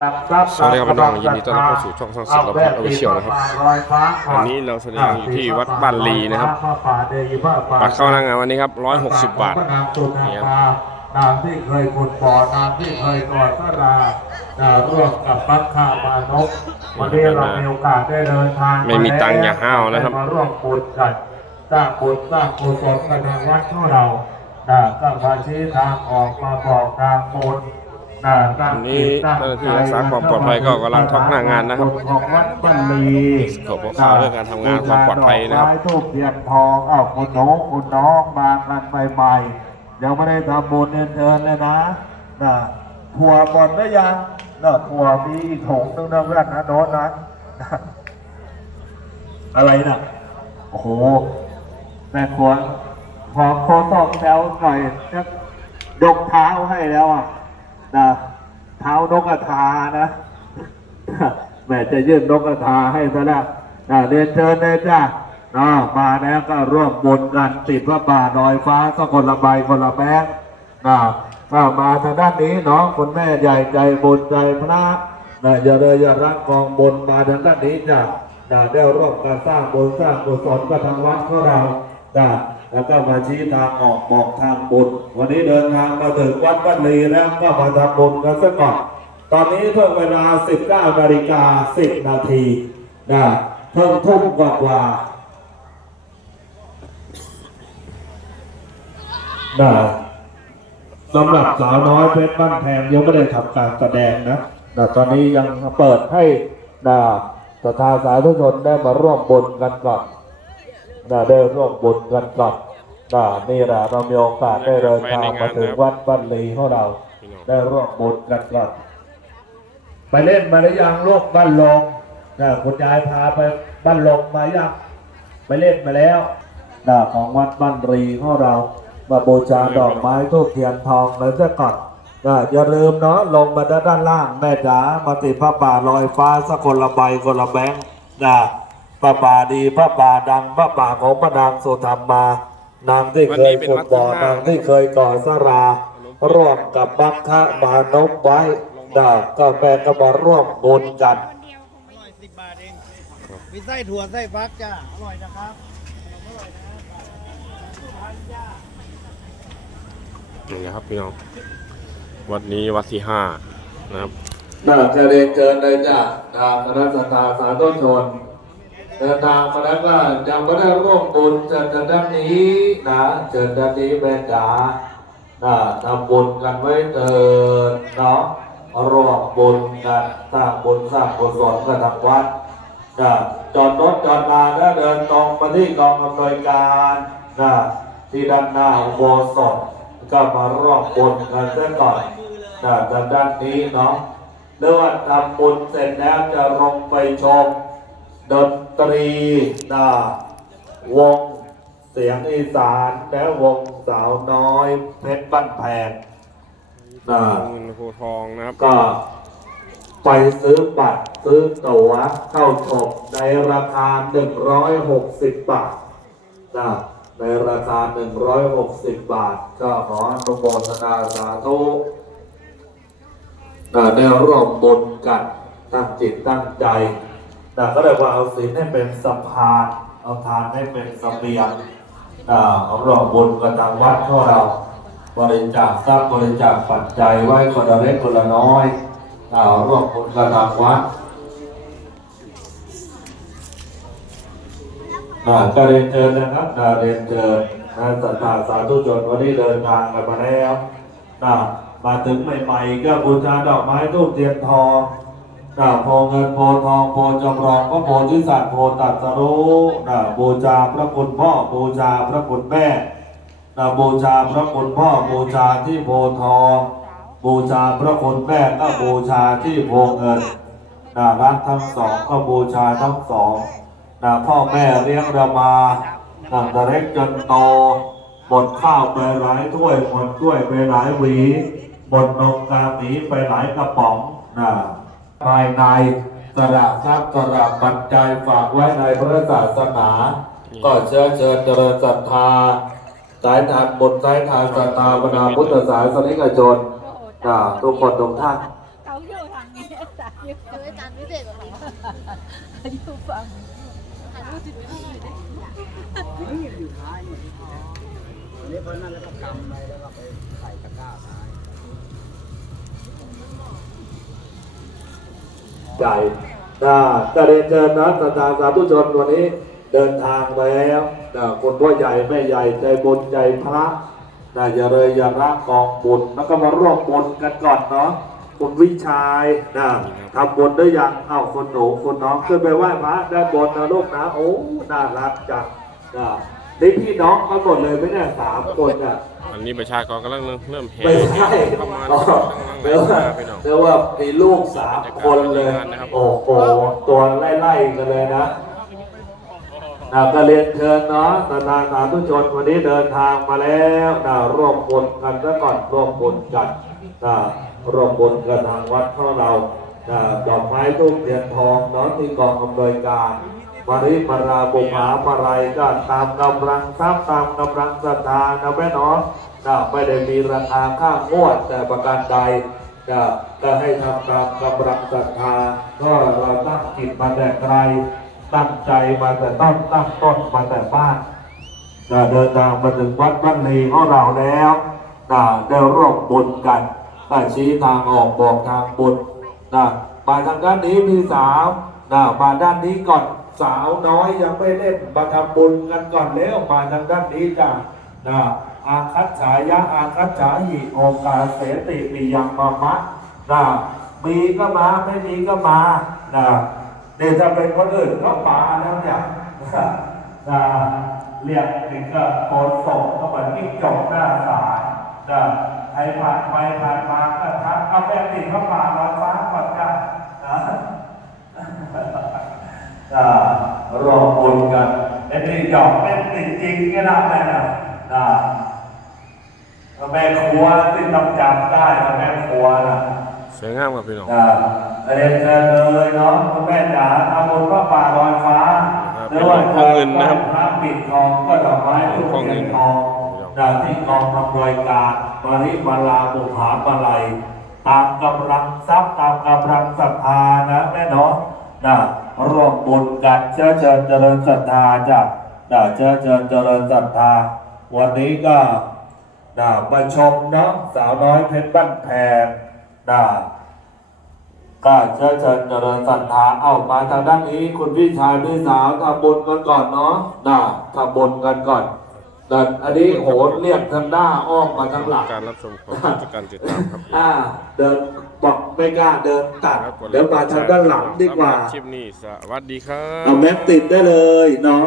สวัสดีครับพี่น้องยินดีต้อนรับเข้าสู่ช่องสร้างสรรค์และพัฒน์ Official นะครับวันนี้เราแสดงอยู่ที่วัดบ้านลีนะครับบัตรเข้าหน้างานวันนี้ครับ160บาทนี่ครับนางที่เคยขุดบ่อนางที่เคยกอดสราอ่าร่วมกับปักขามานกวันนี้เรามีโอกาสได้เดินทางไม่มีตังค์อย่าห้าวนะครับมาร่วมบุญกันสร้างบุญสร้างกุศลกันทางวัดของเรานะก็มาชี้ทางออกมาบอกทางบุญ นะสร้างวันนี้จิตสร้างเจ้าหน้าที่รักษาความปลอดภัยก็กำลังท็อกหน้างานนะครับของวัดบ้านลีขอบคุณเรื่องการทำงานความปลอดภัยนะครับทูบเทียนทองอ้าวคุณน้องคุณน้องมากันใหม่ๆยังไม่ได้ทำบุญเชิญเลยนะนะถั่วบอลได้ยังนะถั่วมีอีกถุงนึงนะเพื่อนนะโน้ตนะอะไรน่ะโอ้โหแม่ควรพอโคตอกแซวหน่อยจะยกเท้าให้แล้วอะ นะเท้านกกระทานะแม่จะยื่นนกกระทาให้ซะแล้วอ่าเรียนเชิญเลยจ้าอ่ามาแล้วก็ร่วมบุญกันติดพระป่าลอยฟ้าก็คนละใบคนละแบงค์อ่าอ่ามาทางด้านนี้เนาะคุณแม่ใหญ่ใจบุญใจพระนะอย่าเลยอย่ารักกองบุญมาทางด้านนี้จ้ะนะได้ร่วมกันสร้างบุญสร้างกุศลกับทางวัดของเราจ้ะ แล้วก็มาชี้ทางออกบอกทางบุญวันนี้เดินทางมาถึงวัดบ้านลีแล้วก็มาทำบุญกันซะก่อน ตอนนี้เพิ่งเวลา 19นาฬิกา10 นาทีนะเพิ่งทุ่มกว่ากว่านะสำหรับสาวน้อยเพชรบ้านแพงยังไม่ได้ทำการแสดงนะนะตอนนี้ยังเปิดให้นะศรัทธาสาธุชนได้มาร่วมบุญกันก่อน นะได้ร่วมบุญกันก่อนนะนี่แหละเรามีโอกาสได้เดินทางมาถึงวัดบ้านลีของเรา ได้ร่วมบุญกันก่อนไปเล่นมาหรือยังลูกบ้านลงนะคุณยายพาไปบ้านลงมายังไปเล่นมาแล้วนะของวัดบ้านรีของเรา มาบูชาดอกไม้ทูบเทียนทองเลยซะก่อนนะอย่าลืมเนาะลงมาด้านล่างแม่จ๋ามาติดพระป่าลอยฟ้าสักคนละใบคนละแบงค์นะ พระป่าดีพระป่าดังพระป่าของพระนางสุธรรมมา นางที่เคยขุดบ่อนางที่เคยก่อสราร่วมกับบัคคะมานพไว้นะก็แม่ก็มาร่วมบุญกันอร่อยสิบบาทเองมีไส้ถั่วไส้ฟักจ้าอร่อยนะครับนี่นะครับพี่น้องวัดนี้วัดที่ห้านะครับน่าจะเรียนเชิญเลยจ้ะทางคณะสัตยาสาธุชน เดินทางมาแล้วก็ยังไม่ได้ร่วมบุญเชิญด้านนี้นะเชิญด้านนี้แม่จ๋านะทำบุญกันไว้เถิดเนาะร่วมบุญกันสร้างบุญสร้างกุศลกันทางวัดนะจอดรถจอดมาแล้วเดินตรงมาที่กองอำนวยการนะที่ด้านหน้าอุโบสถก็มาร่วมบุญกันซะก่อนนะทางด้านนี้เนาะเมื่อว่าทำบุญเสร็จแล้วจะลงไปชม ดนตรีนะวงเสียงอีสานและวงสาวน้อยเพชรบ้านแพงนะเงินโพธิ์ทองนะครับ ก็ไปซื้อบัตรซื้อตั๋วเข้าชมในราคา 160 บาทนะในราคา 160 บาท ก็ขออนุโมทนาสาธุนะได้ร่วมบุญกันตั้งจิตตั้งใจ นะก็เลยว่าเอาศีลให้เป็นสะพานเอาทานให้เป็นสเสบียงนะเอาร่วมบุญกันทางวัดของเรา บริจาคทรัพย์บริจาคปัจจัยไว้คนละเล็กคนละน้อยนะเอาร่วมบุญกันทางวัดนะก็เรียนเชิญนะครับนะเรียนเชิญนะสัตตาสาธุชนวันนี้เดินทางกันมาแล้วนะมาถึงใหม่ๆก็บูชาดอกไม้ทูบเทียนทอง นะโพเงินโพทองโพจำลองพระโพธิสัตว์โพตัสสรู้นะบูชาพระคุณพ่อบูชาพระคุณแม่นะบูชาพระคุณพ่อบูชาที่โพทองบูชาพระคุณแม่ก็บูชาที่โพเงินนะรักทั้งสองก็บูชาทั้งสองนะพ่อแม่เลี้ยงเรามาตั้งแต่เล็กจนโตหมดข้าวไปหลายถ้วยหมดถ้วยไปหลายหวีหมดนมกาหมีไปหลายกระป๋องนะ ภายในสระทรัพย์สระปัจจัยฝากไว้ในพระศาสนา ก็เชิญเชิญเจริญศรัทธา สายทานบนสายทานศรัทธาบรรดาพุทธศาสนิกชนอ่าทุกคนทุกท่านเขาอยู่ทางนี้คืออาจารย์พิเศษกว่าเขาอายุฟังถ่ายรูปติดที่อยู่ได้นี่อยู่ท้ายนี่อันนี้เพราะนั่นแล้วก็กำไปแล้วก็ไปใส่ตะกร้าท้าย ใจนะก็เรียนเชิญนะสตาสาธุชนวันนี้เดินทางมาแล้วนะคนพ่อใหญ่แม่ใหญ่ใจบุญใจพระนะอย่าเลยอย่ารักองบุญแล้วก็มาร่วมบุญกันก่อนเนาะคุณวิชัยนะทำบุญได้ยังเอ้าคนหนูคนน้องขึ้นไปไหว้พระด้านบนนะลูกนะโอ้น่ารักจังนะ นี่พี่น้องมาหมดเลยไหมเนี่ยสามคนอะอันนี้ประชากรกำลังเริ่มเริ่มแห่ไม่ใช่เข้ามาอ๋อเริ่เรียกว่าพี่น้อง เรียกว่ามีลูกสามคนเลย โอ้โห ตัวไล่ๆกันเลยนะนะก็เรียนเชิญเนาะนานาสาธุชนวันนี้เดินทางมาแล้วนะร่วมบุญกันซะก่อนร่วมบุญกันนะร่วมบุญกันทางวัดของเรานะดอกไม้ทูบเทียนทองเนาะที่กองอำนวยการ มาริมาราบุภามายก็ตามกำลังทรัพย์ตามกำลังศรัทธานะแม่เนาะนะไม่ได้มีราคาค่างวดแต่ประการใดจะจะให้ทำตามกำลังศรัทธาก็เราตั้งจิตมาแต่ไกลตั้งใจมาแต่ต้นตั้งต้นมาแต่บ้านจะเดินทางมาถึงวัดบ้านลีของเราแล้วนะได้ร่วมบุญกันได้ชี้ทางออกบอกทางบุญนะมาทางด้านนี้มีสาวนะมาด้านนี้ก่อน สาวน้อยยังไม่เล่นมาทำบุญกันก่อนแล้วมาทางด้านนี้จ้ะนะอาคัตฉายะอาคัตฉาหิโอกาเสติปิยังมามะนะมีก็มาไม่มีก็มานะเดี๋ยวจะเป็นคนอื่นก็มาแล้วเนี่ยนะเรียกถึงก็โกนศพก็เหมือนกิ้งจกหน้าศาลนะใครผ่านไปผ่านมาก็ทักเอาแม่ติดเข้ามาลอยฟ้าก่อนกันนะ อ่ารวมบุญกันไอ้นี่หยอกเล่นจริงๆก็ได้เลยนะอ่าแม่ครัวที่ต้องจำได้นะแม่ครัวนะสวยงามครับพี่น้องอ่าเรียนเชิญเลยเนาะคุณแม่จ๋าทำบุญพระป่าลอยฟ้าครับหรือว่าเป็นของเงินนะครับพระปิดทองก็ดอกไม้ทุกของเงิเงินนทองดาที่กองทำรายการปริมาลาบุภามาลัยตามกำลังทรัพย์ตามกำลังศรัทธานะแม่เนาะนะ ร่วมบุญกันเชื้อเชิญเจริญศรัทธาจ้ะนะเชื้อเชิญเจริญศรัทธา วันนี้ก็นะมาชมเนาะสาวน้อยเพชรบ้านแพงนะก็เชื้อเชิญเจริญศรัทธาเอามาทางด้านนี้คุณพี่ชายพี่สาวทำบุญกันก่อนเนาะนะทำบุญกันก่อน แต่อันนี้โหนเรียกทางหน้าอ้อมมาทางหลังการรับชมของกิจการติดตามครับอ่าเดินบอกไม่กล้าเดินตัดครับกไลค์เดี๋ยวมาทางด้านหลังดีกว่าสำหรับคลิปนี้สวัสดีครับเอาแม็กติดได้เลยเนาะ